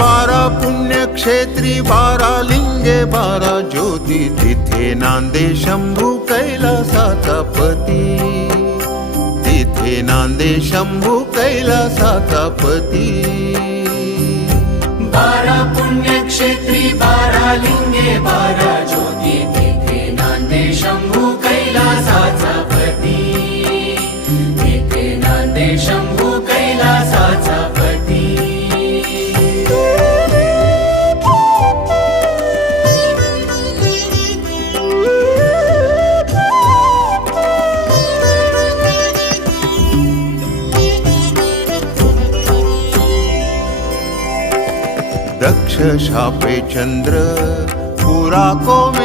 बारा पुण्यक्षेत्री, बारा लिंगे, बारा ज्योती, तिथे नांदे शंभू कैलासाचा पती, तिथे नांदे शंभू कैलासाचा पती. बारा पुण्यक्षेत्री, बारा लिंगे, बारा ज्योती, तिथे नांदे शंभू कैलासाचा पती, तिथे नांदे शंभू कैलासाचा पती. दक्ष शापे चंद्र, पुरा को